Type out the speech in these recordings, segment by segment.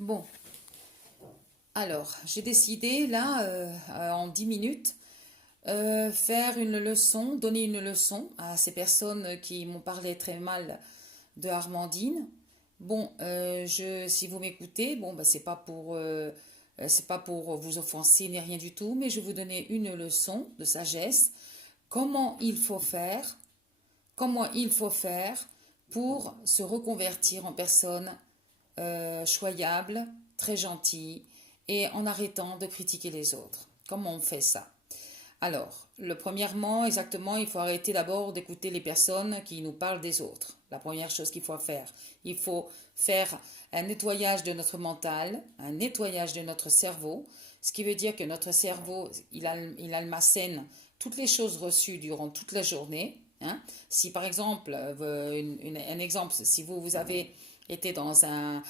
Bon, alors, j'ai décidé là, en 10 minutes, faire une leçon, donner une leçon à ces personnes qui m'ont parlé très mal de Armandine. Bon, si vous m'écoutez, bon, bah, c'est pas pour vous offenser ni rien du tout, mais je vais vous donner une leçon de sagesse. Comment il faut faire, comment il faut faire pour se reconvertir en personne choyable, très gentille et en arrêtant de critiquer les autres. Comment on fait ça? Alors, premièrement, exactement, il faut arrêter d'abord d'écouter les personnes qui nous parlent des autres. La première chose qu'il faut faire, il faut faire un nettoyage de notre mental, un nettoyage de notre cerveau, ce qui veut dire que notre cerveau, il almacène toutes les choses reçues durant toute la journée. Hein. Si par exemple, un exemple, si vous avez été dans un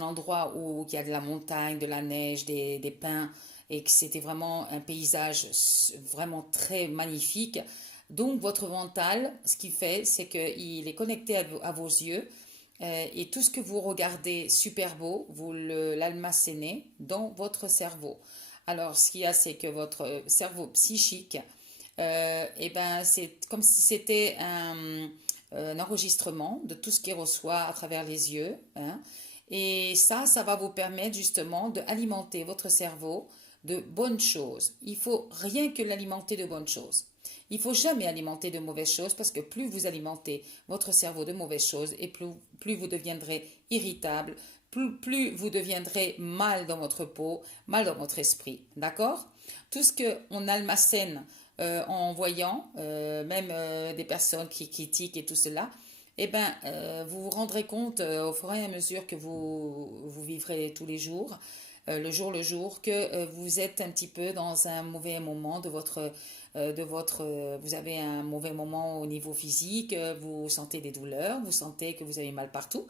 endroit où il y a de la montagne, de la neige, des pins, et que c'était vraiment un paysage vraiment très magnifique. Donc votre mental, ce qu'il fait, c'est qu'il est connecté à vos yeux et tout ce que vous regardez super beau, vous l'almacenez dans votre cerveau. Alors ce qu'il y a, c'est que votre cerveau psychique, eh ben, c'est comme si c'était un enregistrement de tout ce qu'il reçoit à travers les yeux. Hein. Et ça va vous permettre justement d'alimenter votre cerveau de bonnes choses. Il faut rien que l'alimenter de bonnes choses. Il faut jamais alimenter de mauvaises choses parce que plus vous alimentez votre cerveau de mauvaises choses et plus vous deviendrez irritable, plus vous deviendrez mal dans votre peau, mal dans votre esprit. D'accord? Tout ce qu'on almacène en voyant, même des personnes qui critiquent et tout cela, eh ben, vous vous rendrez compte au fur et à mesure que vous vivrez tous les jours, le jour, que vous êtes un petit peu dans un mauvais moment vous avez un mauvais moment au niveau physique, vous sentez des douleurs, vous sentez que vous avez mal partout.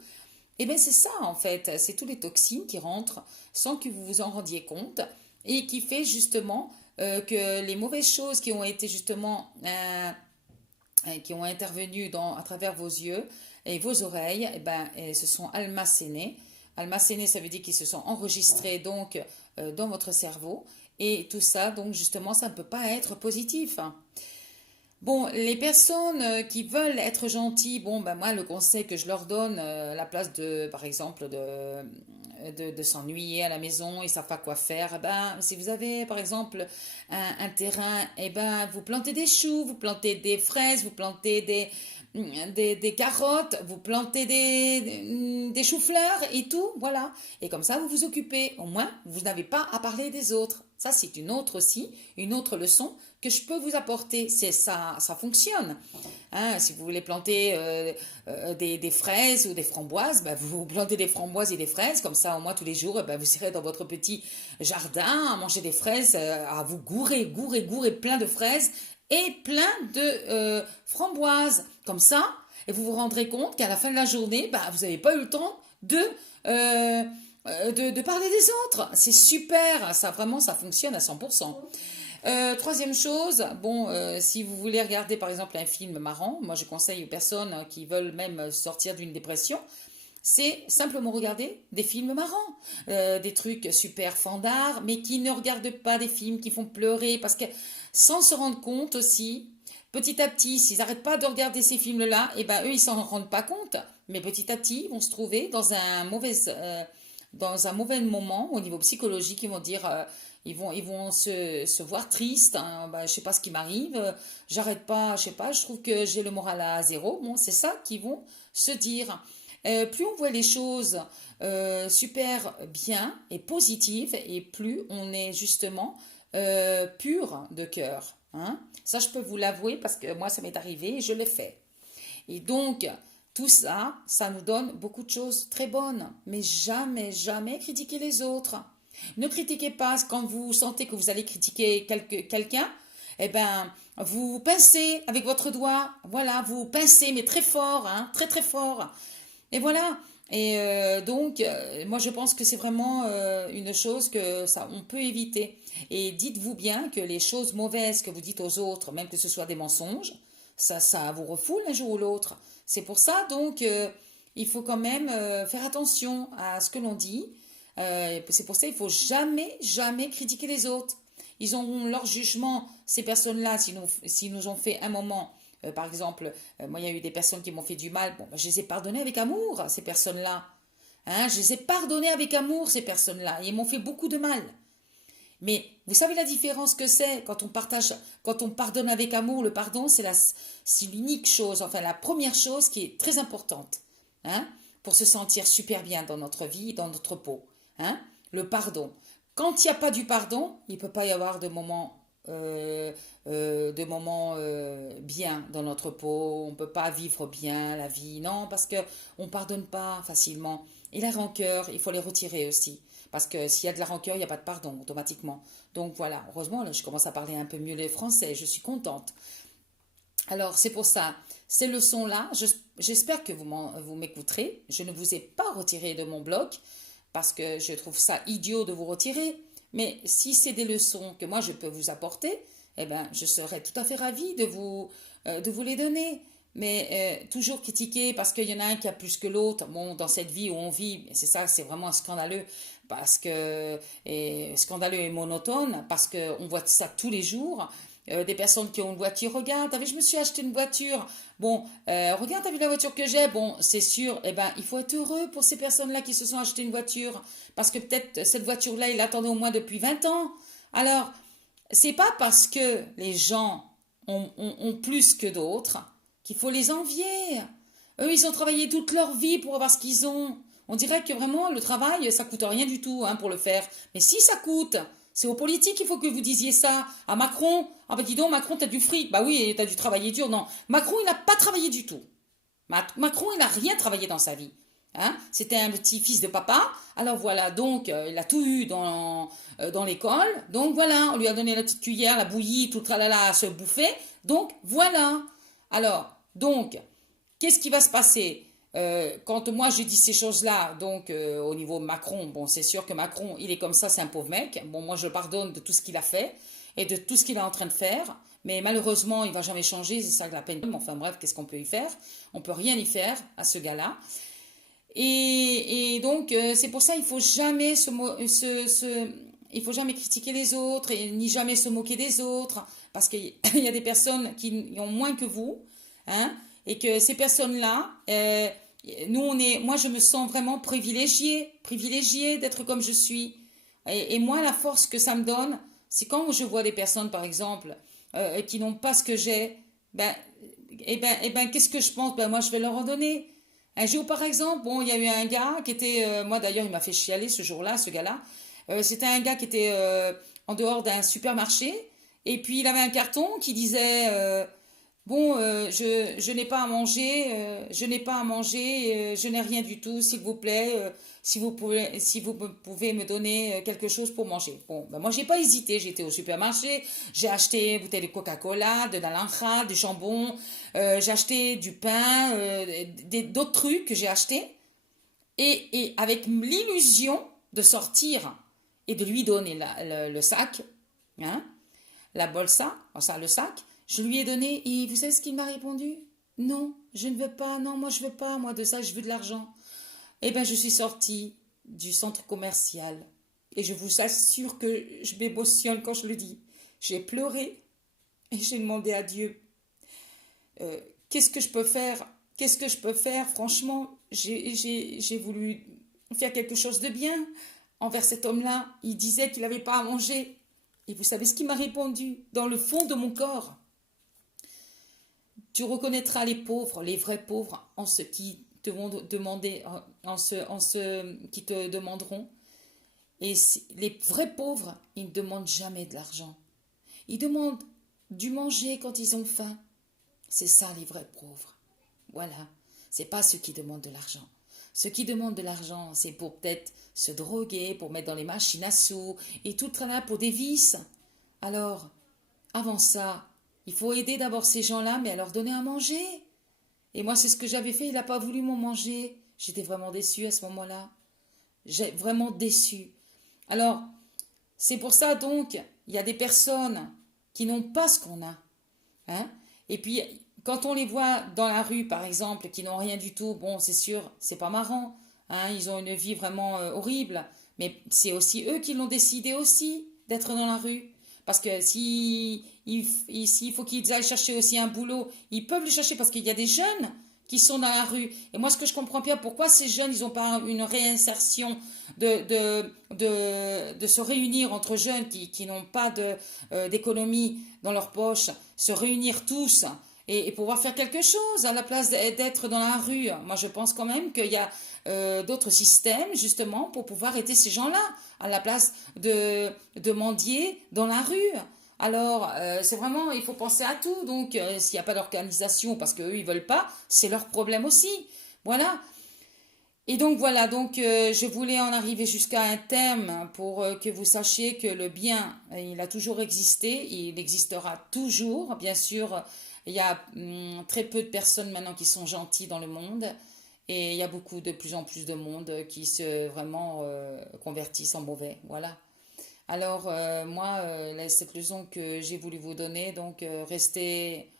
Eh bien, c'est ça, en fait. C'est tous les toxines qui rentrent sans que vous vous en rendiez compte et qui fait justement que les mauvaises choses qui ont été justement qui ont intervenu à travers vos yeux et vos oreilles, eh ben, elles se sont almacenées. Almacenées, ça veut dire qu'ils se sont enregistrés donc dans votre cerveau. Et tout ça, donc justement, ça ne peut pas être positif. Hein. Bon, les personnes qui veulent être gentilles, bon, ben moi, le conseil que je leur donne, à la place de, par exemple, de s'ennuyer à la maison, ils savent pas quoi faire, eh ben, si vous avez, par exemple, un terrain, eh ben, vous plantez des choux, vous plantez des fraises, vous plantez des carottes, vous plantez des choux-fleurs et tout, voilà. Et comme ça, vous vous occupez. Au moins, vous n'avez pas à parler des autres. Ça, c'est une autre aussi, une autre leçon que je peux vous apporter. C'est ça, ça fonctionne. Hein, si vous voulez planter des fraises ou des framboises, ben vous plantez des framboises et des fraises. Comme ça, au moins tous les jours, ben vous serez dans votre petit jardin à manger des fraises, à vous gourer plein de fraises et plein de framboises. Comme ça, et vous vous rendrez compte qu'à la fin de la journée, ben, vous n'avez pas eu le temps euh, de parler des autres. C'est super, ça vraiment, ça fonctionne à 100%. Troisième chose, bon, si vous voulez regarder par exemple un film marrant, moi je conseille aux personnes qui veulent même sortir d'une dépression, c'est simplement regarder des films marrants, des trucs super fandards, mais qui ne regardent pas des films qui font pleurer, parce que sans se rendre compte aussi, petit à petit, s'ils n'arrêtent pas de regarder ces films-là, et ben eux ils s'en rendent pas compte, mais petit à petit ils vont se trouver dans un mauvais moment au niveau psychologique, ils vont dire, ils vont se voir tristes, hein, bah, je sais pas ce qui m'arrive, j'arrête pas, je sais pas, je trouve que j'ai le moral à zéro, bon, c'est ça qu'ils vont se dire. Plus on voit les choses super bien et positives, et plus on est justement pur de cœur. Hein. Ça, je peux vous l'avouer parce que moi, ça m'est arrivé et je l'ai fait. Et donc, tout ça, ça nous donne beaucoup de choses très bonnes. Mais jamais, jamais critiquer les autres. Ne critiquez pas quand vous sentez que vous allez critiquer quelqu'un. Eh ben, vous pincez avec votre doigt. Voilà, vous pincez, mais très fort, hein, très très fort. Et voilà. Et donc, moi, je pense que c'est vraiment une chose que ça, on peut éviter. Et dites-vous bien que les choses mauvaises que vous dites aux autres, même que ce soit des mensonges, ça vous refoule un jour ou l'autre. C'est pour ça, donc, il faut quand même faire attention à ce que l'on dit, C'est pour ça qu'il faut jamais, jamais critiquer les autres. Ils ont leur jugement, ces personnes-là, s'ils nous ont fait un moment, par exemple, moi il y a eu des personnes qui m'ont fait du mal, bon, ben, je les ai pardonnées avec amour, ces personnes-là. Hein, je les ai pardonnées avec amour, ces personnes-là. Ils m'ont fait beaucoup de mal. Mais vous savez la différence que c'est quand on partage, quand on pardonne avec amour, le pardon, c'est l'unique chose, enfin la première chose qui est très importante, hein, pour se sentir super bien dans notre vie, dans notre peau, hein, le pardon. Quand il n'y a pas du pardon, il ne peut pas y avoir bien dans notre peau, on ne peut pas vivre bien la vie, non, parce que on pardonne pas facilement. Et la rancœur, il faut les retirer aussi. Parce que s'il y a de la rancœur, il n'y a pas de pardon automatiquement. Donc voilà, heureusement, là, je commence à parler un peu mieux le français, je suis contente. Alors c'est pour ça, ces leçons-là, j'espère que vous m'écouterez. Je ne vous ai pas retiré de mon blog parce que je trouve ça idiot de vous retirer. Mais si c'est des leçons que moi je peux vous apporter, eh ben, je serais tout à fait ravie de vous les donner. Mais toujours critiquer parce qu'il y en a un qui a plus que l'autre. Bon, dans cette vie où on vit, c'est ça, c'est vraiment scandaleux scandaleux et monotone parce qu'on voit ça tous les jours. Des personnes qui ont une voiture, regarde, je me suis acheté une voiture. Bon, regarde, t'as vu la voiture que j'ai? Bon, c'est sûr, eh ben, il faut être heureux pour ces personnes-là qui se sont achetées une voiture. Parce que peut-être cette voiture-là, ils l'attendaient au moins depuis 20 ans. Alors, c'est pas parce que les gens ont plus que d'autres qu'il faut les envier. Eux, ils ont travaillé toute leur vie pour avoir ce qu'ils ont. On dirait que vraiment, le travail, ça coûte rien du tout hein, pour le faire. Mais si ça coûte, c'est aux politiques qu'il faut que vous disiez ça. À Macron, ah ben dis donc, Macron, t'as du fric. Bah oui, t'as dû travailler dur. Non, Macron, il n'a pas travaillé du tout. Macron, il n'a rien travaillé dans sa vie. Hein, c'était un petit fils de papa. Alors voilà, donc il a tout eu dans l'école. Donc voilà, on lui a donné la petite cuillère, la bouillie, tout le tralala à se bouffer. Donc voilà. Alors, donc, qu'est-ce qui va se passer quand moi je dis ces choses-là, donc au niveau Macron, bon c'est sûr que Macron, il est comme ça, c'est un pauvre mec. Bon, moi je le pardonne de tout ce qu'il a fait et de tout ce qu'il est en train de faire. Mais malheureusement, il va jamais changer, c'est ça la peine. Enfin bref, qu'est-ce qu'on peut y faire? On peut rien y faire à ce gars-là. Et donc, c'est pour ça il faut jamais il faut jamais critiquer les autres et ni jamais se moquer des autres parce qu'il y a des personnes qui ont moins que vous, hein, et que ces personnes-là, moi je me sens vraiment privilégiée d'être comme je suis. Et moi, la force que ça me donne, c'est quand je vois des personnes, par exemple, qui n'ont pas ce que j'ai, ben, qu'est-ce que je pense? Ben, moi, je vais leur en donner. Un jour, par exemple, bon, il y a eu un gars qui était, moi d'ailleurs, il m'a fait chialer ce jour-là, ce gars-là. C'était un gars qui était en dehors d'un supermarché, et puis il avait un carton qui disait, bon, je n'ai pas à manger, je n'ai pas à manger, je n'ai rien du tout, s'il vous plaît, si vous pouvez me donner quelque chose pour manger. Bon, ben moi j'ai pas hésité, j'étais au supermarché, j'ai acheté une bouteille de Coca-Cola, de naranja, du jambon, j'ai acheté du pain, d'autres trucs que j'ai achetés, et avec l'illusion de sortir et de lui donner le sac, hein, la bolsa, enfin le sac, je lui ai donné et vous savez ce qu'il m'a répondu? Non, je ne veux pas, non, moi je veux pas, moi de ça, je veux de l'argent. Eh bien, je suis sortie du centre commercial et je vous assure que je m'émotionne quand je le dis. J'ai pleuré et j'ai demandé à Dieu, qu'est-ce que je peux faire? Qu'est-ce que je peux faire? Franchement, j'ai voulu faire quelque chose de bien envers cet homme-là. Il disait qu'il n'avait pas à manger. Et vous savez ce qu'il m'a répondu dans le fond de mon corps? Tu reconnaîtras les pauvres, les vrais pauvres, en ceux qui te vont demander, en ceux qui te demanderont. Et les vrais pauvres, ils ne demandent jamais de l'argent. Ils demandent du manger quand ils ont faim. C'est ça les vrais pauvres. Voilà. C'est pas ceux qui demandent de l'argent. Ceux qui demandent de l'argent, c'est pour peut-être se droguer, pour mettre dans les machines à sous et tout là pour des vices. Alors, avant ça, il faut aider d'abord ces gens-là, mais à leur donner à manger. Et moi, c'est ce que j'avais fait. Il n'a pas voulu m'en manger. J'étais vraiment déçue à ce moment-là. J'ai vraiment déçue. Alors, c'est pour ça donc, il y a des personnes qui n'ont pas ce qu'on a. Hein? Et puis, quand on les voit dans la rue, par exemple, qui n'ont rien du tout, bon, c'est sûr, c'est pas marrant. Hein? Ils ont une vie vraiment horrible. Mais c'est aussi eux qui l'ont décidé aussi d'être dans la rue. Parce que si s'il faut qu'ils aillent chercher aussi un boulot, ils peuvent le chercher parce qu'il y a des jeunes qui sont dans la rue. Et moi, ce que je comprends bien, pourquoi ces jeunes, ils n'ont pas une réinsertion de se réunir entre jeunes qui n'ont pas d'économie dans leur poche, se réunir tous et pouvoir faire quelque chose à la place d'être dans la rue. Moi, je pense quand même qu'il y a d'autres systèmes, justement, pour pouvoir aider ces gens-là, à la place de mendier dans la rue. Alors, c'est vraiment, il faut penser à tout. Donc, s'il n'y a pas d'organisation, parce qu'eux, ils veulent pas, c'est leur problème aussi. Voilà. Et donc, voilà. Donc, je voulais en arriver jusqu'à un thème pour que vous sachiez que le bien, il a toujours existé, il existera toujours. Bien sûr, il y a très peu de personnes maintenant qui sont gentilles dans le monde. Et il y a beaucoup de plus en plus de monde qui se vraiment convertissent en mauvais. Voilà. Alors, moi, cette leçon que j'ai voulu vous donner, donc restez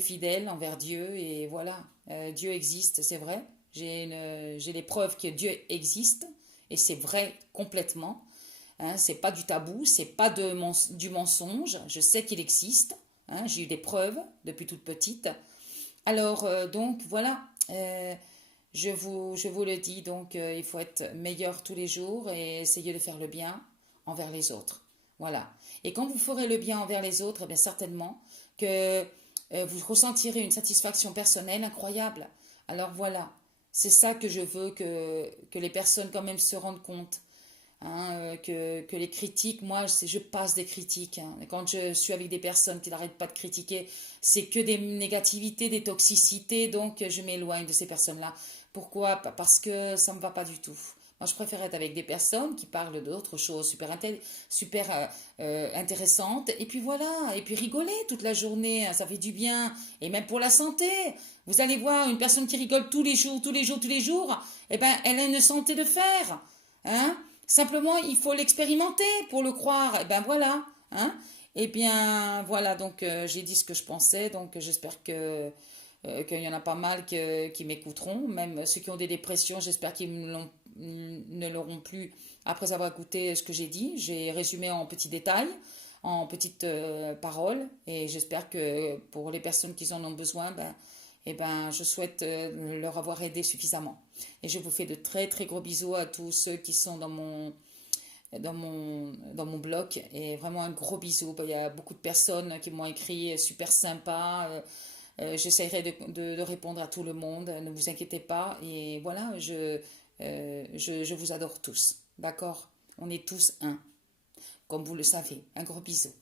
fidèles envers Dieu et voilà, Dieu existe, c'est vrai. J'ai les preuves que Dieu existe et c'est vrai complètement. Hein, c'est pas du tabou, c'est pas du mensonge. Je sais qu'il existe. Hein, j'ai eu des preuves depuis toute petite. Alors, donc voilà. Je vous le dis, donc il faut être meilleur tous les jours et essayer de faire le bien envers les autres. Voilà. Et quand vous ferez le bien envers les autres, eh bien certainement que vous ressentirez une satisfaction personnelle incroyable. Alors voilà, c'est ça que je veux que les personnes quand même se rendent compte. Hein, que les critiques, moi je passe des critiques. Hein. Quand je suis avec des personnes qui n'arrêtent pas de critiquer, c'est que des négativités, des toxicités, donc je m'éloigne de ces personnes-là. Pourquoi? Parce que ça ne me va pas du tout. Moi, je préfère être avec des personnes qui parlent d'autres choses super intéressantes. Et puis voilà, et puis rigoler toute la journée, hein, ça fait du bien. Et même pour la santé. Vous allez voir, une personne qui rigole tous les jours, tous les jours, tous les jours, eh ben, elle a une santé de fer. Hein? Simplement, il faut l'expérimenter pour le croire. Et ben voilà. Hein? Eh bien, voilà, donc j'ai dit ce que je pensais, donc j'espère qu'il y en a pas mal qui m'écouteront, même ceux qui ont des dépressions, j'espère qu'ils ne l'auront plus après avoir écouté ce que j'ai dit. J'ai résumé en petits détails, en petites paroles, et j'espère que pour les personnes qui en ont besoin, ben, eh ben, je souhaite leur avoir aidé suffisamment. Et je vous fais de très très gros bisous à tous ceux qui sont dans mon blog et vraiment un gros bisou. Il y a beaucoup de personnes qui m'ont écrit super sympa. J'essaierai de répondre à tout le monde, ne vous inquiétez pas. Et voilà, je vous adore tous. D'accord? On est tous un, comme vous le savez. Un gros bisou.